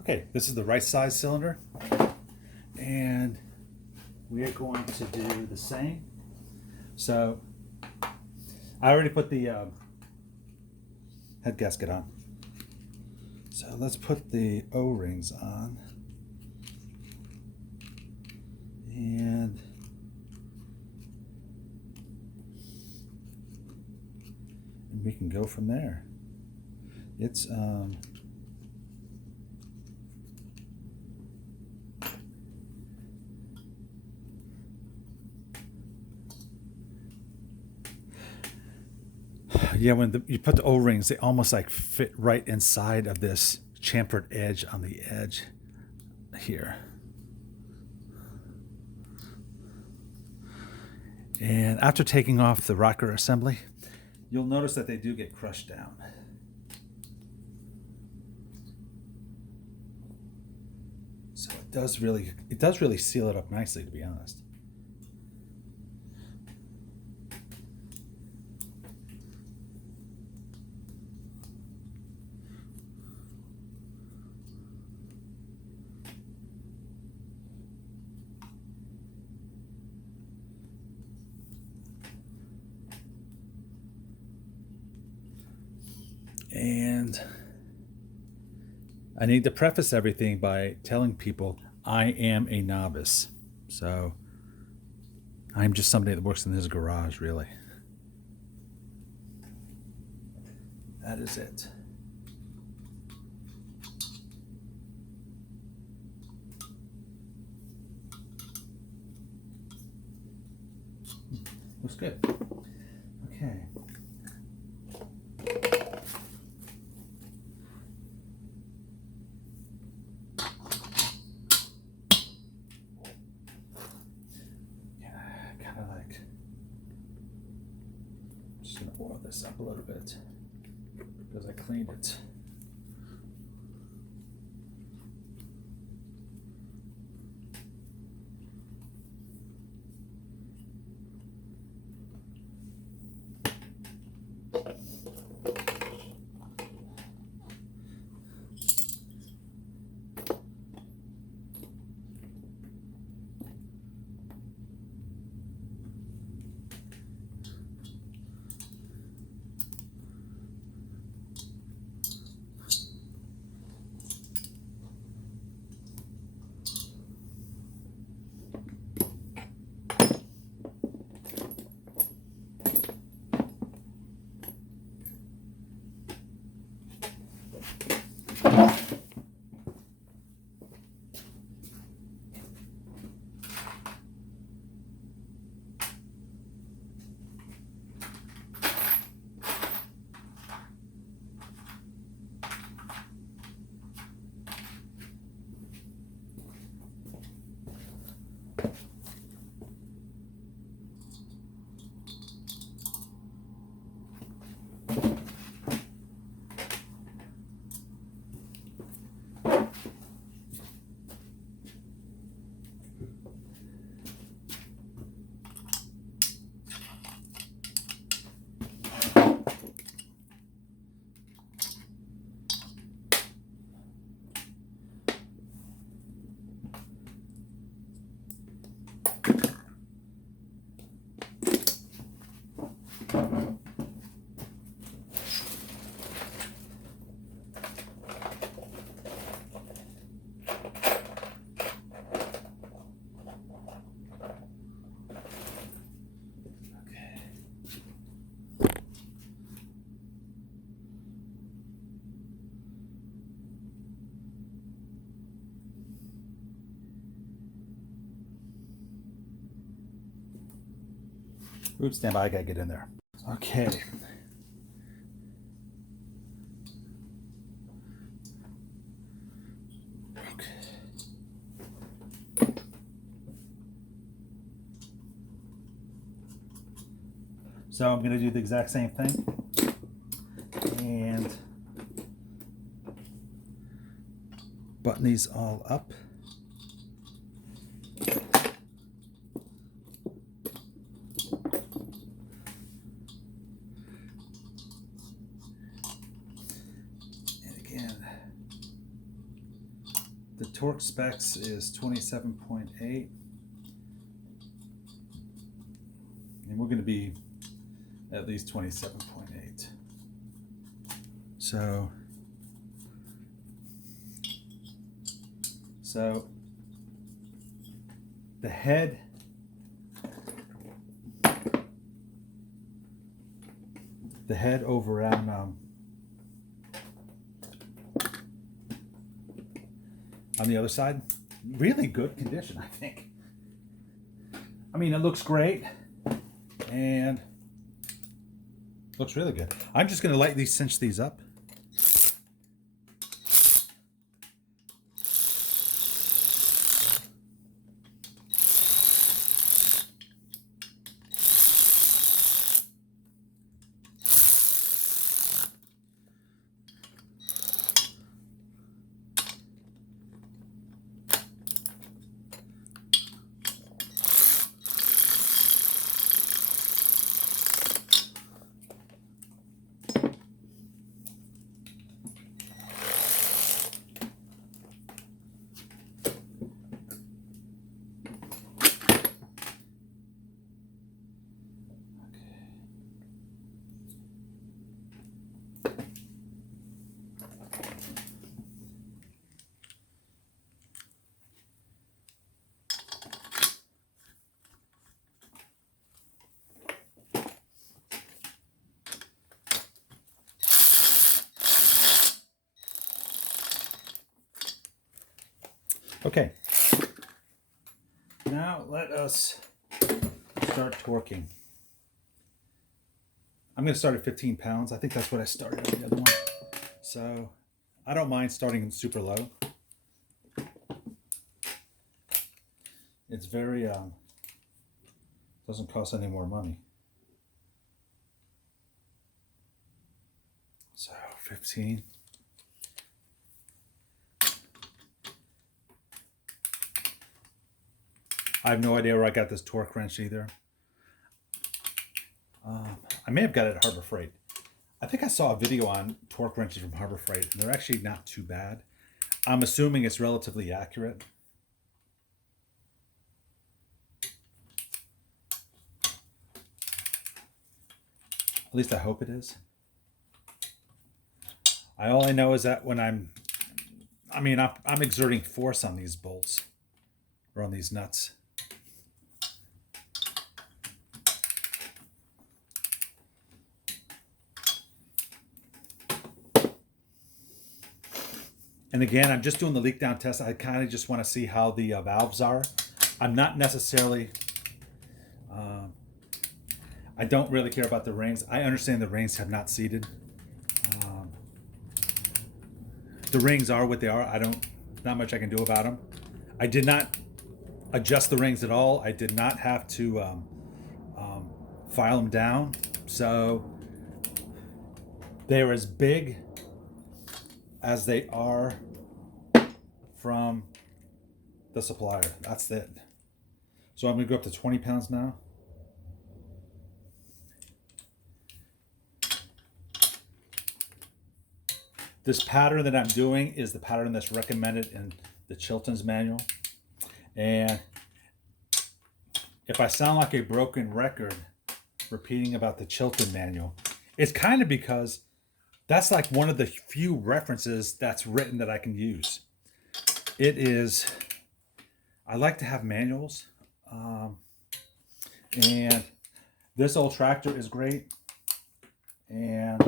Okay, this is the right size cylinder, and we are going to do the same. So I already put the head gasket on. So let's put the O-rings on. And we can go from there. It's yeah, when you put the O-rings, they almost like fit right inside of this chamfered edge on the edge here. And after taking off the rocker assembly, you'll notice that they do get crushed down. So it does really seal it up nicely, to be honest. And I need to preface everything by telling people I am a novice. So I'm just somebody that works in his garage, really. That is it. Looks good. Okay. Oil this up a little bit because I cleaned it. Oops, stand by, I gotta get in there. Okay. So I'm going to do the exact same thing and button these all up. And again, The torque specs is 27.8. And we're going to be at least 27.8. So the head over on the other side, really good condition, I think. I mean, it looks great and looks really good. I'm just going to lightly cinch these up. Okay, now let us start torquing. I'm going to start at 15 pounds. I think that's what I started on the other one. So I don't mind starting super low. It's very, doesn't cost any more money. So 15. I have no idea where I got this torque wrench either. I may have got it at Harbor Freight. I think I saw a video on torque wrenches from Harbor Freight, and they're actually not too bad. I'm assuming it's relatively accurate. At least I hope it is. All I know is that when I'm exerting force on these bolts or on these nuts. And again, I'm just doing the leak down test. I kind of just want to see how the valves are. I'm not necessarily, I don't really care about the rings. I understand the rings have not seated. The rings are what they are. Not much I can do about them. I did not adjust the rings at all. I did not have to file them down. So they're as big as they are from the supplier. That's it. So I'm going to go up to 20 pounds now. This pattern that I'm doing is the pattern that's recommended in the Chilton's manual. And if I sound like a broken record repeating about the Chilton manual, it's kind of because that's like one of the few references that's written that I can use. It is, I like to have manuals. And this old tractor is great. And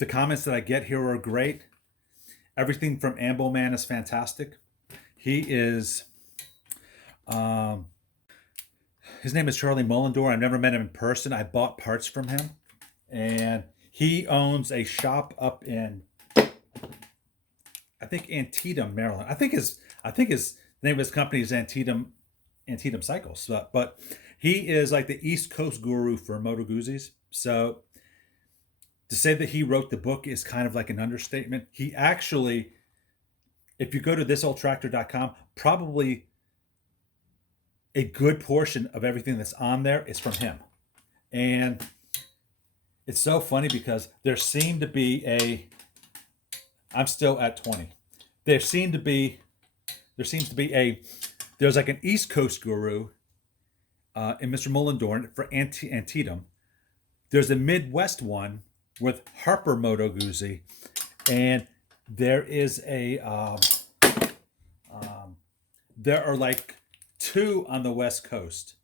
the comments that I get here are great. Everything from Ambo Man is fantastic. He is, his name is Charlie Mullendore. I've never met him in person. I bought parts from him. And he owns a shop up in, I think, Antietam, Maryland. I think his the name of his company is Antietam Cycles. But he is like the East Coast guru for Moto Guzzis. So to say that he wrote the book is kind of like an understatement. He actually, if you go to thisoldtractor.com, probably a good portion of everything that's on there is from him. And it's so funny because there seemed to be I'm still at 20. There seems to be there's like an East Coast guru in Mr. Mullendorn for Antietam. There's a Midwest one with Harper Moto Guzzi, and there is there are like two on the West Coast.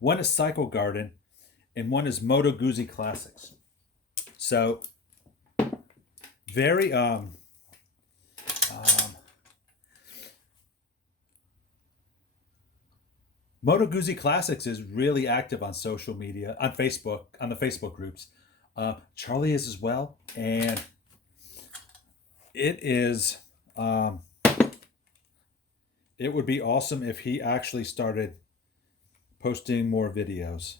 One is Cycle Garden, and one is Moto Guzzi Classics. So very Moto Guzzi Classics is really active on social media, on Facebook, on the Facebook groups. Charlie is as well, and it is. It would be awesome if he actually started posting more videos.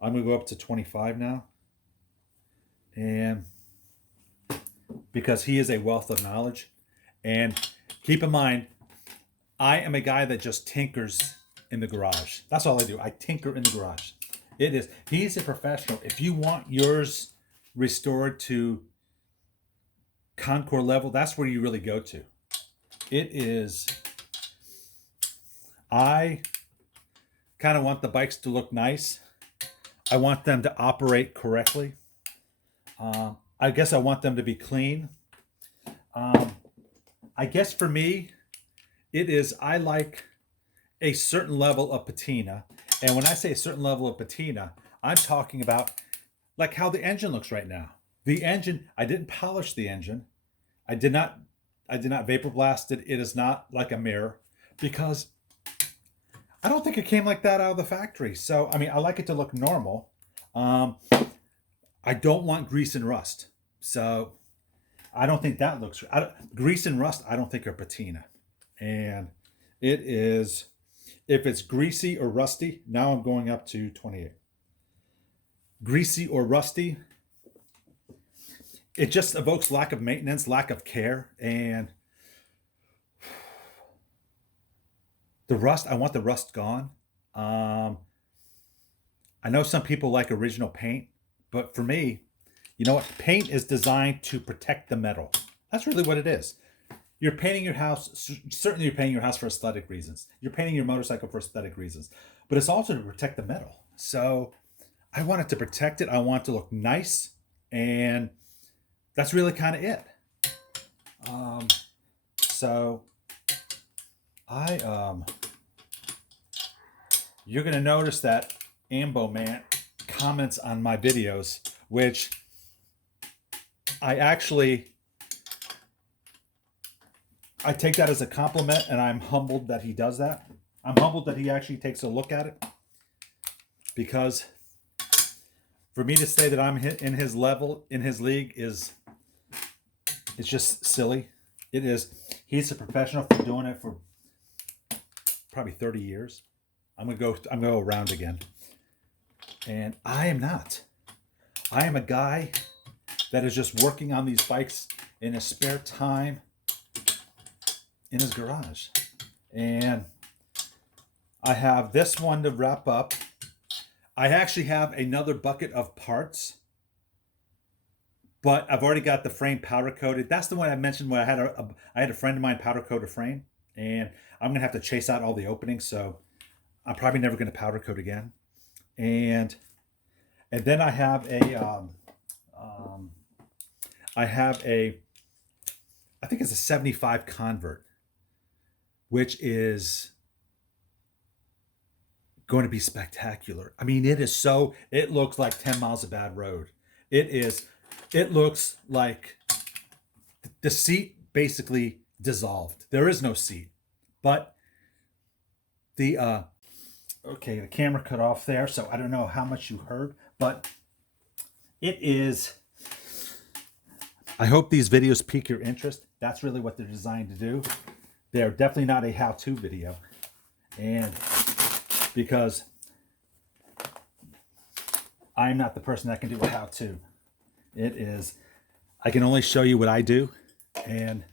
I'm gonna go up to 25 now, and because he is a wealth of knowledge, and keep in mind, I am a guy that just tinkers in the garage. That's all I do. I tinker in the garage. He's a professional. If you want yours restored to Concord level, that's where you really go to. I kind of want the bikes to look nice. I want them to operate correctly. I guess I want them to be clean. I guess for me, I like a certain level of patina. And when I say a certain level of patina, I'm talking about like how the engine looks right now. The engine, I didn't polish the engine. I did not vapor blast it. It is not like a mirror because I don't think it came like that out of the factory. So, I mean, I like it to look normal. I don't want grease and rust. So I don't think that looks, grease and rust, I don't think are patina. And it is, if it's greasy or rusty, now I'm going up to 28. Greasy or rusty, it just evokes lack of maintenance, lack of care, and the rust, I want the rust gone. I know some people like original paint, but for me, you know what? Paint is designed to protect the metal. That's really what it is. You're painting your house, certainly you're painting your house for aesthetic reasons. You're painting your motorcycle for aesthetic reasons, but it's also to protect the metal. So I want it to protect it. I want it to look nice, and that's really kind of it. So you're going to notice that Ambo Man comments on my videos, which I take that as a compliment, and I'm humbled that he does that. I'm humbled that he actually takes a look at it, because for me to say that I'm in his level, in his league, it's just silly. It is. He's a professional for doing it for probably 30 years. I'm gonna go around again, and I am not. I am a guy that is just working on these bikes in his spare time in his garage. And I have this one to wrap up. I actually have another bucket of parts, but I've already got the frame powder coated. That's the one I mentioned where I had a friend of mine powder coat a frame, and I'm gonna have to chase out all the openings, so I'm probably never gonna powder coat again. And then I have I think it's a 75 Convert, which is going to be spectacular. I mean, it looks like 10 miles of bad road. It looks like the seat basically dissolved. There is no seat, but the camera cut off there, so I don't know how much you heard, but it is, I hope these videos pique your interest. That's really what they're designed to do. They're definitely not a how-to video, and because I'm not the person that can do a how-to. I can only show you what I do, and